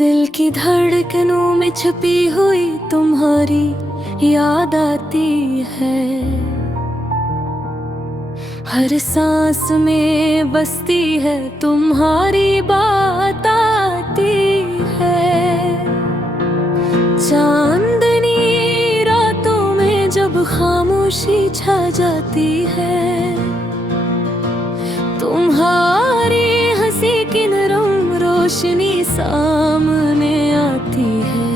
दिल की धड़कनों में छुपी हुई तुम्हारी याद आती है। हर सांस में बसती है तुम्हारी बात आती है। चांदनी रातों में जब खामोशी छा जाती है, तुम्हारी हंसी की नरम रोशनी सामने आती है।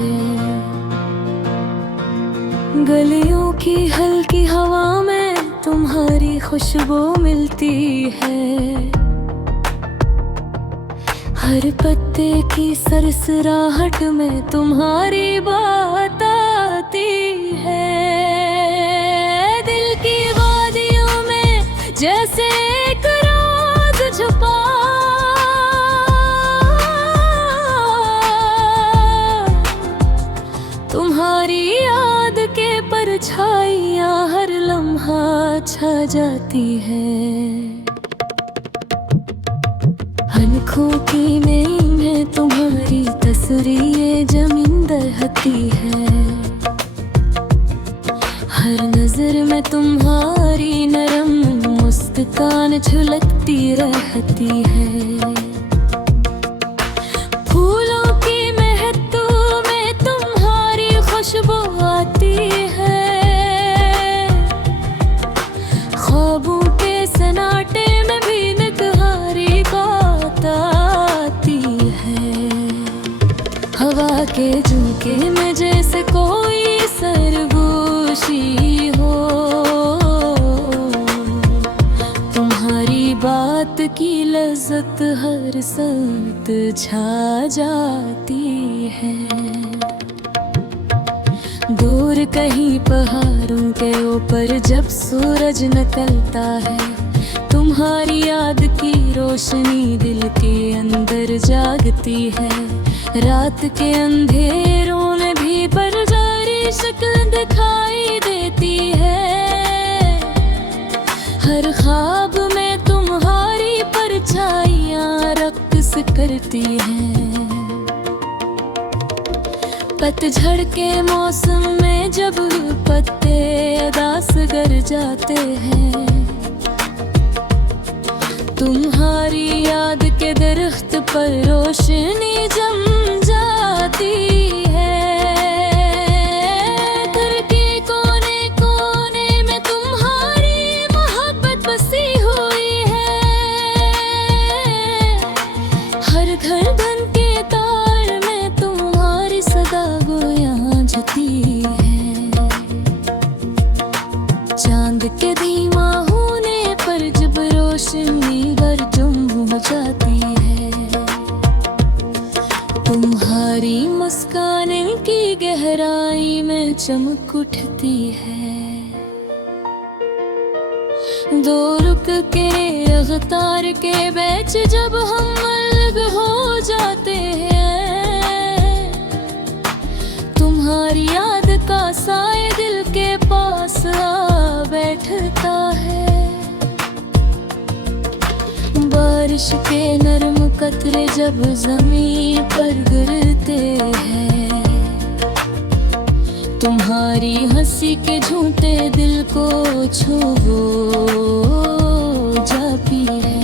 गलियों की हल्की हवा में तुम्हारी खुशबू मिलती है। हर पत्ते की सरसराहट में तुम्हारी बात आती है। दिल की वादियों में जैसे एक राज छुपा, तुम्हारी याद के परछाइयां हर लम्हा छा जाती है। आँखों की नई में तुम्हारी तस्वीरें जमीन दहती है। हर नजर में तुम्हारी नरम मुस्कान झलकती रहती है। फूलों की महक में तुम्हारी खुशबू आती है। ख्वाबों के सन्नाटे में भी तुम्हारी बात आती है। हवा के झोंके में जैसे कोई सरगोशी हो, तुम्हारी बात की लज्जत हर संत छा जाती है। दूर कहीं पहाड़ों के ऊपर जब सूरज निकलता है, तुम्हारी याद की रोशनी दिल के अंदर जागती है। रात के अंधेरों में भी परजारी शक्ल दिखाई देती है। हर ख्वाब में तुम्हारी परछाइयां रक्स करती हैं। पतझड़ के मौसम में जब पत्ते उदास गर जाते हैं, तुम्हारी याद के दरख्त पर रोशनी जम जाती है। घर के कोने कोने में तुम्हारी मोहब्बत बसी हुई है। हर धड़कन के तार में तुम्हारी सदा गोया जती है। चांद के धीमा होने पर जब रोशनी गुम हो जाती है, तुम्हारी मुस्कान की गहराई में चमक उठती है। दो रुक के रफ्तार के बीच जब हम अलग हो जाते हैं, तुम्हारी याद का साए दिल के पास आ बैठता है। बारिश के नरम कतरे जब जमीन पर गिरते हैं, तुम्हारी हंसी के झूठे दिल को छू जाती है।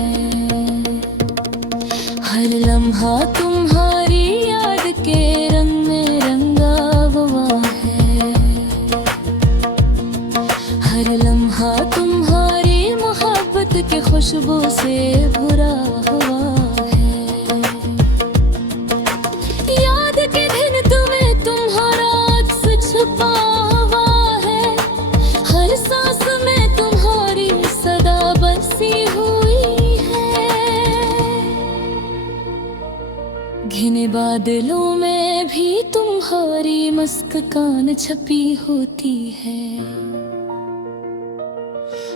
हर लम्हा तुम्हारी याद के रंग में रंगा हुआ है। हर लम्हा तुम्हारी मोहब्बत के खुशबू से भरा हुआ है। याद के दिन तुम्हें तुम्हारा अक्स छुपा हुआ है। हर सांस में तुम्हारी सदा बसी हुई है। घिने बादलों में भी तुम्हारी मुस्कान छपी होती है।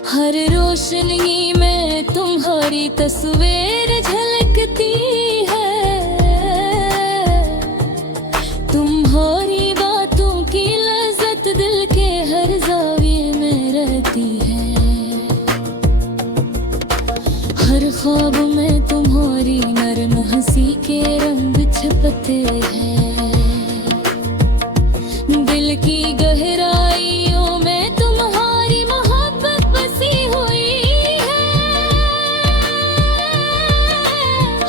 हर रोशनी में तुम्हारी तस्वीर झलकती है। तुम्हारी बातों की लज्जत दिल के हर जाविये में रहती है। हर ख्वाब में तुम्हारी नरम हंसी के रंग छपते हैं। दिल की गहराइयों में तुम्हारी मोहब्बत बसी हुई है।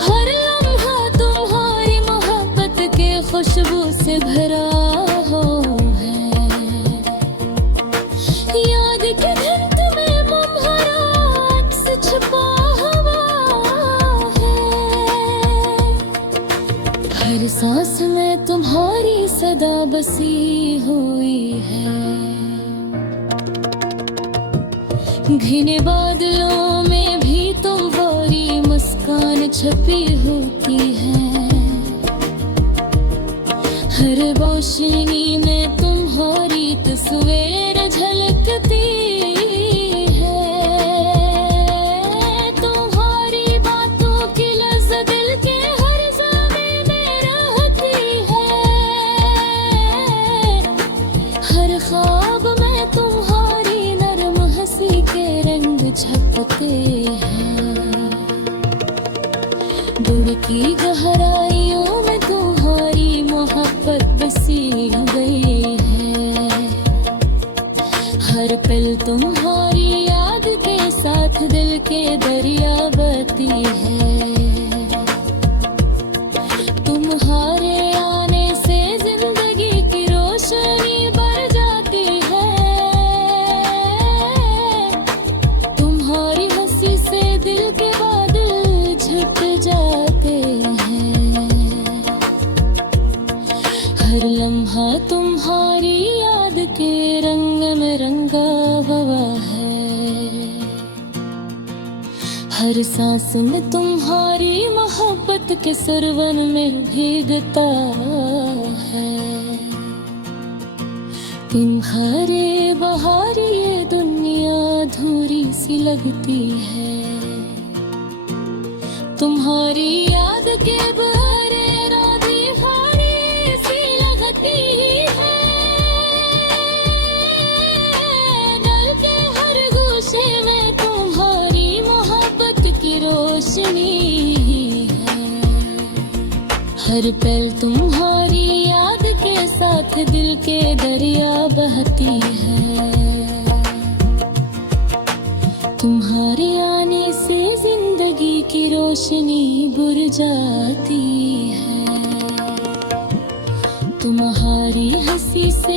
हर लम्हा तुम्हारी मोहब्बत के खुशबू से भरा हो है। याद के धुंध में तुम्हारा अक्स छुपा हुआ है। हर सांस में तुम्हारी सदा बसी हुई है। घने बादलों में भी तुम्हारी मुस्कान छपी होती है। हर रोशनी में तुम्हारी तस्वीर झलकती है। तुम्हारी बातों की लज़्ज़त दिल के हर ज़ामे में रहती है। हर ख्वाब में तुम्हारी नरम हंसी के रंग छपते हैं। दिल की गहराइयों में तुम्हारी मोहब्बत बसी गई है। हर पल तुम्हारी याद के साथ दिल के दरिया बहती है। तुम्हारे आने से जिंदगी की रोशनी बढ़ जाती है। तुम्हारी हंसी से दिल के बादल छुट जाते हैं। हर लम्हा तुम्हारी याद के रंग में रंगा हुआ है। हर सांस में तुम्हारी मोहब्बत के सरवन में भीगता है। तुम्हारे बहार ये दुनिया अधूरी सी लगती है। तुम्हारी याद के बहारे राधी भारी सी लगती है। दिल के हर गोशे में तुम्हारी मोहब्बत की रोशनी है। हर पल तुम्हारी याद के साथ दिल के दरिया बहती है। तुम्हारे आने से जिंदगी की रोशनी बुझ जाती है। तुम्हारी हंसी से